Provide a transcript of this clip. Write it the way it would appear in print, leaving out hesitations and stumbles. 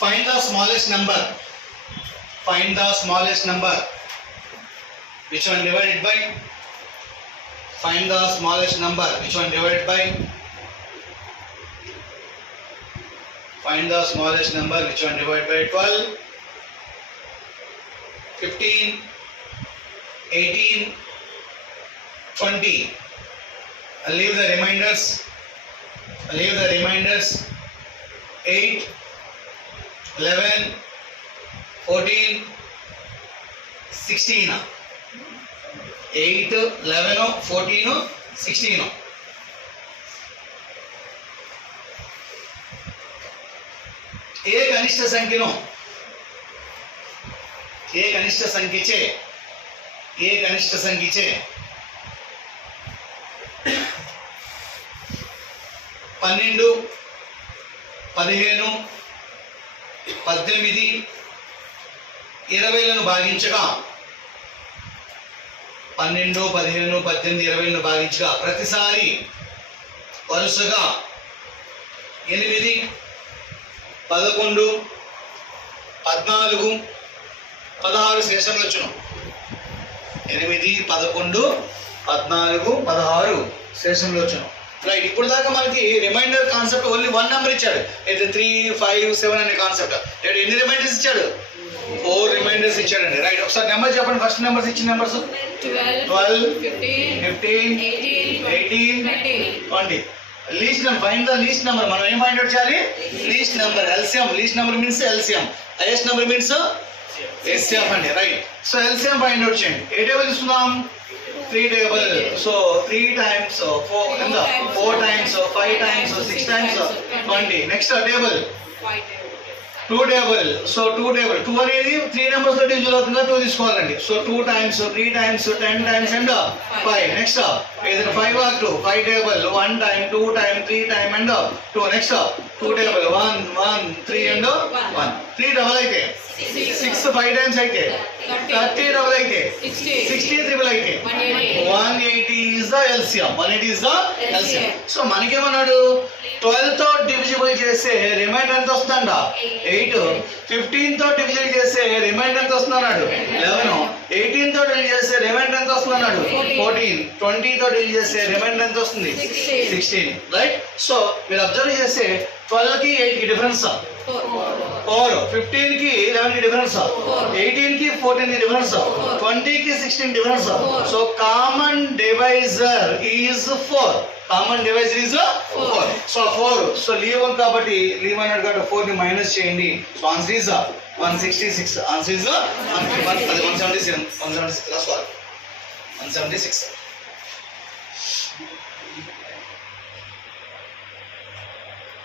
Find the smallest number. Find the smallest number. Which one divided by? Find the smallest number. Which one divided by? Find the smallest number. Which one divided by? 12, 15, 18, 20. I'll leave the reminders. 8, 11, 14, 16. 8, 11, 14, 16. ఏ కనిష్ట సంఖ్యను ఏ కనిష్ట సంఖ్యచే 12, 15, 18, 20లను భాగించగా 12, 15, 18, 20లను భాగించగా ప్రతిసారి వరుసగా 8, 11, 14, 16 శేషంలో వచ్చును. 8, 11, 14, 16 శేషంలో వచ్చును. Right. ఇప్పుడు దాకా మనకి రిమైండర్ కాన్సెప్ట్ ఓన్లీ 1 నెంబర్ ఇచ్చాడు. అయితే 3, 5, 7 అనే కాన్సెప్ట్. రేపు ఎన్ని రిమైండర్స్ ఇచ్చాడు? 4 రిమైండర్స్ ఇచ్చాడండి. రైట్. ఒకసారి నెంబర్ చెప్పండి. ఫస్ట్ నెంబర్స్ ఇచ్చిన numbers 12, 15, 18, 20. Least number. Find the least number. మనం ఏం ఫైండ్ అవుట్ చేయాలి? Least number. LCM. Least number means LCM. Highest number means SCM అండి. Right. So LCM find out చేయండి. ఏ టేబుల్ తీసుకుందాం? 3 టేబుల్. సో 3 times 4 ఎంత? 4 times 5 times 6 times 20. Next table 2 table. So 2 table. 2 అనేది 3 numbers తో division అవుతుందా? 2 తీసుకోవాలండి. So 2 times 3 times 10 times and 5. Next ఇది 5 or 2. 5 table. 1 time 2 time 3 time and 2. Next 2 table. 1 1 3 and 1. 3 double అయితే 6 5 times అయితే 30 double అయితే 60 triple అయితే 180 is the LCM. 180 is the LCM. So మనకేమన్నాడు? 12 తో డివిజిబుల్ చేస్తే రిమైండర్ ఎంత వస్తుందంట? 8. 15 తో డివిజిబుల్ చేస్తే రిమైండర్ ఎంత వస్తుందన్నాడు? 11. 18 తో డివిజిబుల్ చేస్తే రిమైండర్ ఎంత వస్తుందన్నాడు? 14. 20 తో డివిజిబుల్ చేస్తే రిమైండర్ ఎంత వస్తుంది? 16. రైట్. సో మీరు అబ్జర్వ్ చేస్తే 12 కి 8 కి డిఫరెన్స్ 4, 15 కి 11 కి డిఫరెన్స్ 18 కి 14 కి డిఫరెన్స్ 20 కి 16 difference. So common divisor is 4. Common divisor is 4. So 4. So leave 1 కాబట్టి లీవ్ అన్నాడు కాబట్టి 4 ని మైనస్ చేయండి. So answer is 166. Answer is 176. 176.